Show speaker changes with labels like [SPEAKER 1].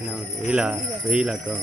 [SPEAKER 1] ના વેલા વેલા કહું